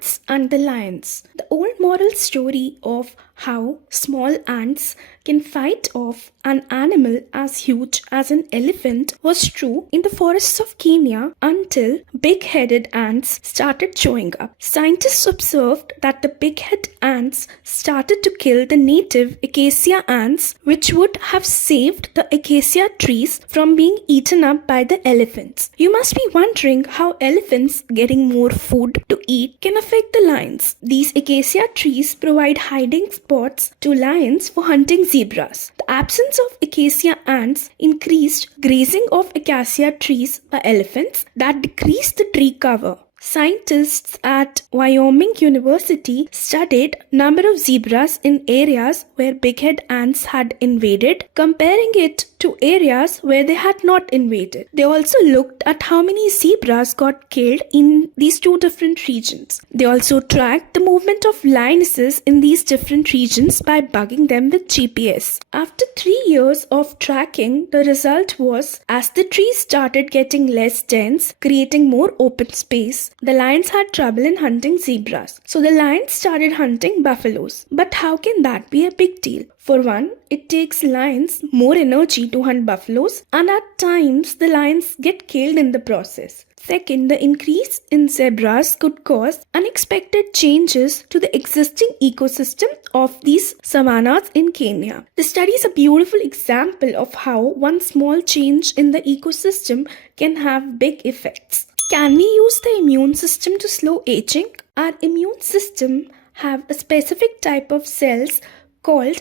Ants and the Lions. The old moral story of how small ants can fight off an animal as huge as an elephant was true in the forests of Kenya until big-headed ants started showing up. Scientists observed that the big-headed ants started to kill the native acacia ants, which would have saved the acacia trees from being eaten up by the elephants. You must be wondering how elephants getting more food to eat can affect the lions. These acacia trees provide hiding spots to lions for hunting zebras. The absence of acacia ants increased grazing of acacia trees by elephants that decreased the tree cover. Scientists at Wyoming University studied number of zebras in areas where big-head ants had invaded, comparing it to areas where they had not invaded. They also looked at how many zebras got killed in these two different regions. They also tracked the movement of lionesses in these different regions by bugging them with GPS. After 3 years of tracking, the result was, as the trees started getting less dense, creating more open space, the lions had trouble in hunting zebras. So the lions started hunting buffaloes. But how can that be a big deal? For one, it takes lions more energy to hunt buffaloes, and at times the lions get killed in the process. Second, the increase in zebras could cause unexpected changes to the existing ecosystem of these savannas in Kenya. The study is a beautiful example of how one small change in the ecosystem can have big effects. Can we use the immune system to slow aging? Our immune system have a specific type of cells called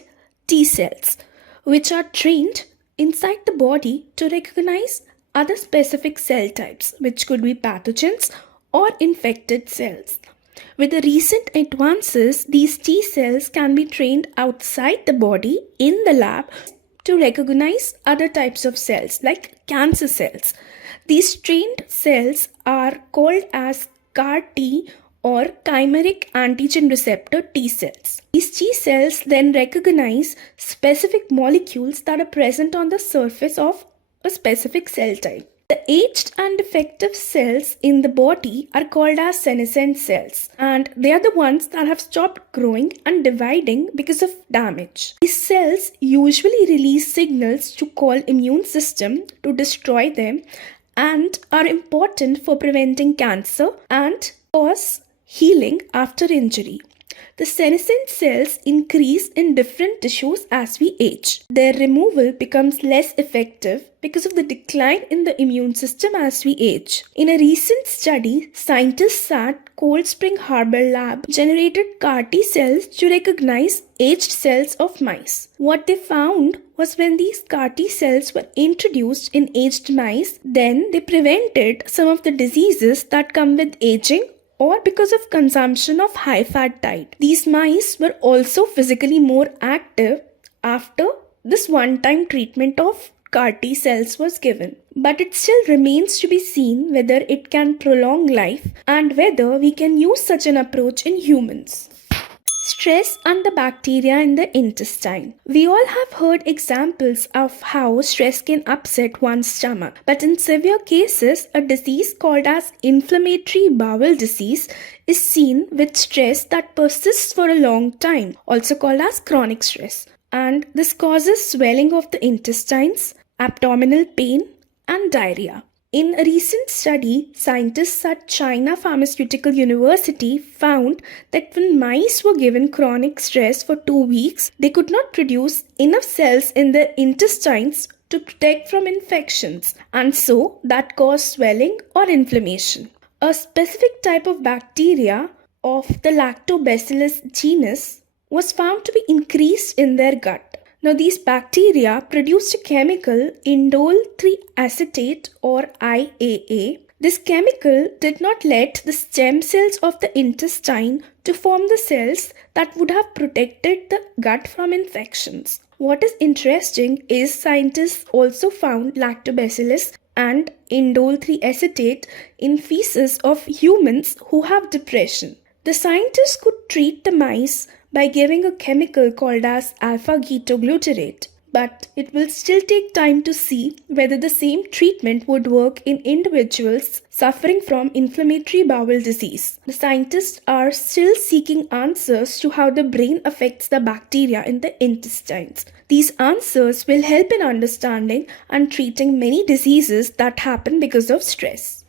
T cells, which are trained inside the body to recognize other specific cell types, which could be pathogens or infected cells. With the recent advances, these T cells can be trained outside the body in the lab to recognize other types of cells like cancer cells. These trained cells are called as CAR T or chimeric antigen receptor T cells. These T cells then recognize specific molecules that are present on the surface of a specific cell type. The aged and defective cells in the body are called as senescent cells, and they are the ones that have stopped growing and dividing because of damage. These cells usually release signals to call immune system to destroy them and are important for preventing cancer and cause healing after injury. The senescent cells increase in different tissues as we age. Their removal becomes less effective because of the decline in the immune system as we age. In a recent study, scientists at Cold Spring Harbor Lab generated CAR T cells to recognize aged cells of mice. What they found was when these CAR T cells were introduced in aged mice, then they prevented some of the diseases that come with aging or because of consumption of high-fat diet. These mice were also physically more active after this one-time treatment of CAR T cells was given. But it still remains to be seen whether it can prolong life and whether we can use such an approach in humans. Stress and the bacteria in the intestine. We all have heard examples of how stress can upset one's stomach, but in severe cases, a disease called as inflammatory bowel disease is seen with stress that persists for a long time, also called as chronic stress. And this causes swelling of the intestines, abdominal pain, and diarrhea. In a recent study, scientists at China Pharmaceutical University found that when mice were given chronic stress for 2 weeks, they could not produce enough cells in their intestines to protect from infections, and so that caused swelling or inflammation. A specific type of bacteria of the Lactobacillus genus was found to be increased in their gut. Now, these bacteria produced a chemical indole 3-acetate or IAA. This chemical did not let the stem cells of the intestine to form the cells that would have protected the gut from infections. What is interesting is scientists also found lactobacillus and indole 3-acetate in feces of humans who have depression. The scientists could treat the mice by giving a chemical called as alpha-ketoglutarate. but it will still take time to see whether the same treatment would work in individuals suffering from inflammatory bowel disease. The scientists are still seeking answers to how the brain affects the bacteria in the intestines. These answers will help in understanding and treating many diseases that happen because of stress.